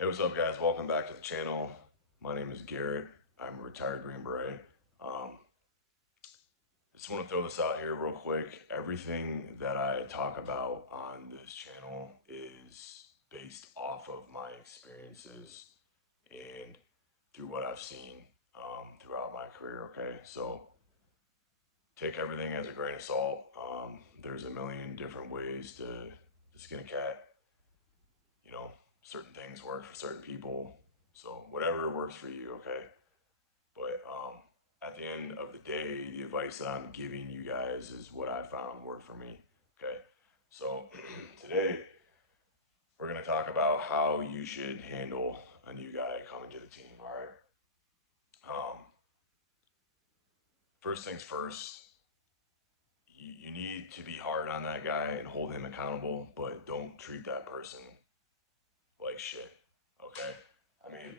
Hey, what's up, guys? Welcome back to the channel. My name is Garrett. I'm a retired Green Beret. Just want to throw this out here real quick. Everything that I talk about on this channel is based off of my experiences and through what I've seen throughout my career, okay? So take everything as a grain of salt. There's a million different ways to skin a cat. You know, certain things work for certain people. So whatever works for you, okay? But at the end of the day, the advice that I'm giving you guys is what I found worked for me, okay? So today we're gonna talk about how you should handle a new guy coming to the team, all right? First things first, you need to be hard on that guy and hold him accountable, but don't treat that person like shit, okay? I mean,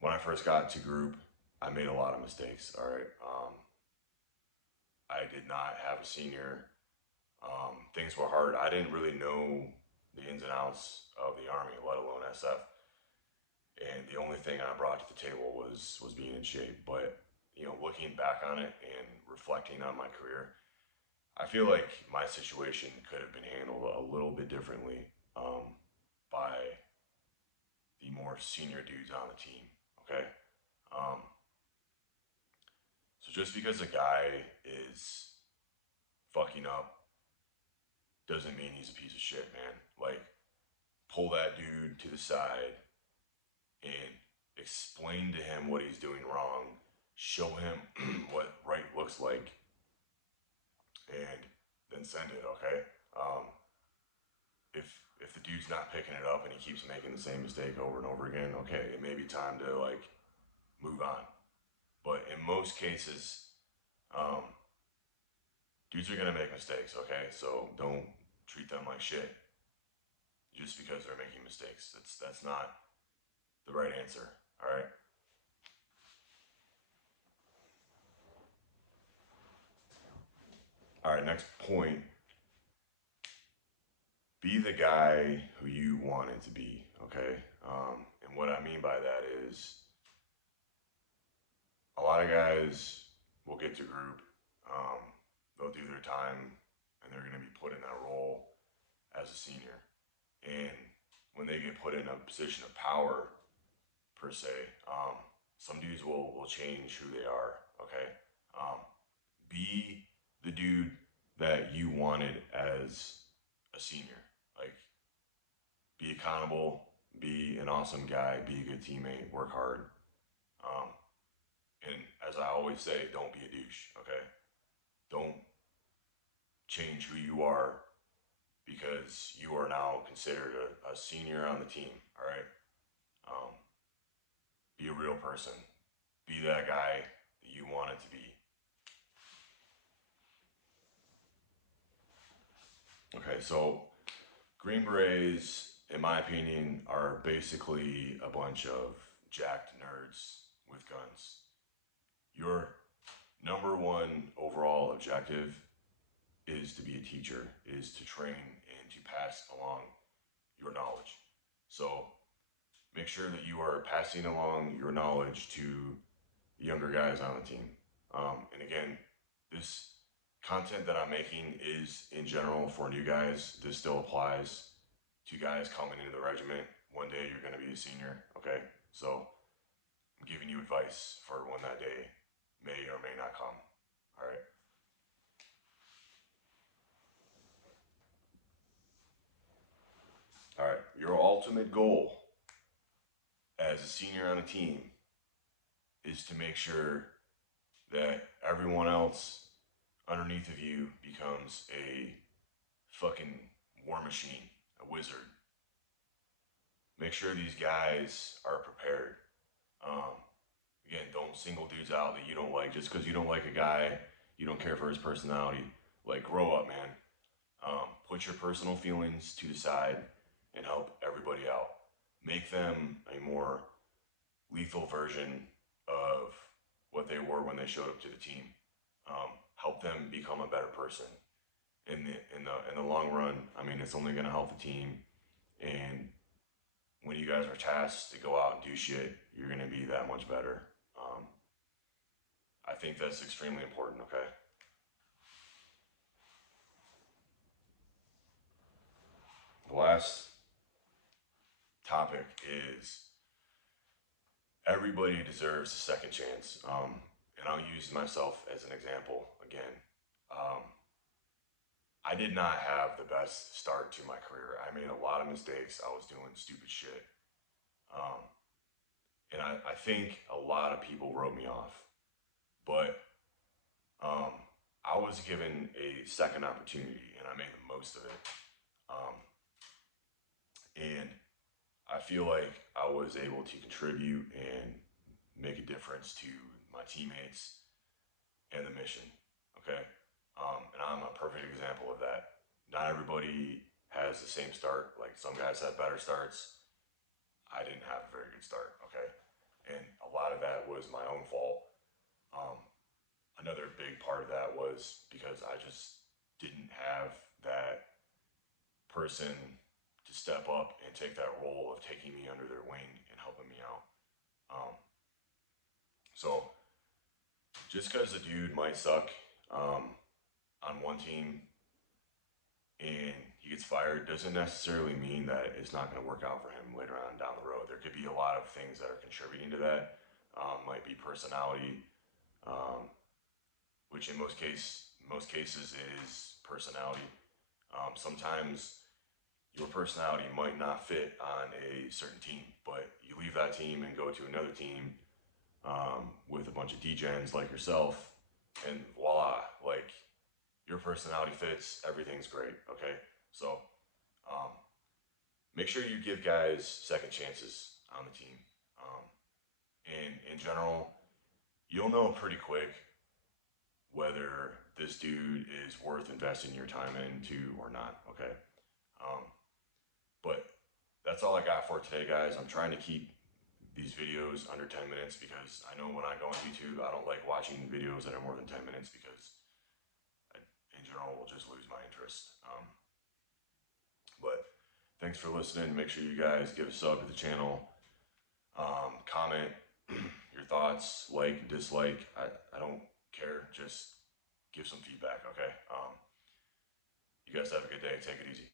when I first got to group, I made a lot of mistakes, all right? I did not have a senior. Things were hard. I didn't really know the ins and outs of the Army, let alone SF. And the only thing I brought to the table was being in shape. But you know, looking back on it and reflecting on my career, I feel like my situation could have been handled a little bit differently by the more senior dudes on the team. Okay. Um, so just because a guy is fucking up doesn't mean he's a piece of shit, man. Like, pull that dude to the side and explain to him what he's doing wrong, show him what right looks like, and then send it, okay? If the dude's not picking it up and he keeps making the same mistake over and over again, okay, it may be time to like move on. But in most cases, um, dudes are gonna make mistakes, okay? So don't treat them like shit just because they're making mistakes. That's not the right answer. All right. All right. Next point. Be the guy who you wanted to be. Okay. And what I mean by that is a lot of guys will get to group. Um, they'll do their time, and they're going to be put in that role as a senior. And when they get put in a position of power, per se, some dudes will change who they are. Okay. Um, be the dude that you wanted as a senior. Like, be accountable, be an awesome guy, be a good teammate, work hard. Um, and as I always say, don't be a douche, okay? Don't change who you are because you are now considered a senior on the team, all right? Um, be a real person. Be that guy that you wanted to be. Okay, so Green Berets, in my opinion, are basically a bunch of jacked nerds with guns. Your number one overall objective is to be a teacher, is to train and to pass along your knowledge. So make sure that you are passing along your knowledge to the younger guys on the team. And again, this content that I'm making is in general for new guys. This still applies to guys coming into the regiment. One day you're going to be a senior, okay? So I'm giving you advice for when that day may or may not come, all right? All right, your ultimate goal as a senior on a team is to make sure that everyone else underneath of you becomes a fucking war machine, a wizard. Make sure these guys are prepared. Um, Again, don't single dudes out that you don't like just because you don't like a guy, you don't care for his personality. Like, grow up, man. Put your personal feelings to the side and help everybody out. Make them a more lethal version of what they were when they showed up to the team. Help them become a better person. In the long run, I mean, it's only going to help the team, and when you guys are tasked to go out and do shit, you're going to be that much better. I think that's extremely important, okay? The last topic is everybody deserves a second chance. And I'll use myself as an example again. Um, I did not have the best start to my career. I made a lot of mistakes. I was doing stupid shit. Um, and I think a lot of people wrote me off. But um, I was given a second opportunity and I made the most of it. Um, and I feel like I was able to contribute and make a difference to my teammates and the mission. Okay, and I'm a perfect example of that. Not everybody has the same start. Like some guys have better starts. I didn't have a very good start. Okay, and a lot of that was my own fault. Um, Another big part of that was because I just didn't have that person to step up and take that role of taking me under their wing and helping me out. Um, so just because a dude might suck on one team and he gets fired doesn't necessarily mean that it's not going to work out for him later on down the road. There could be a lot of things that are contributing to that. Might be personality, um, which in most cases it is personality. Sometimes your personality might not fit on a certain team, but you leave that team and go to another team with a bunch of degens like yourself, and voila, like your personality fits, everything's great. Okay, so um, make sure you give guys second chances on the team. And in general, you'll know pretty quick whether this dude is worth investing your time into or not. Okay, um, but that's all I got for today, guys. I'm trying to keep these videos under 10 minutes because I know when I go on YouTube, I don't like watching videos that are more than 10 minutes because I, in general, will just lose my interest. But thanks for listening. Make sure you guys give a sub to the channel. Comment your thoughts, like, dislike. I don't care. Just give some feedback, okay? You guys have a good day. Take it easy.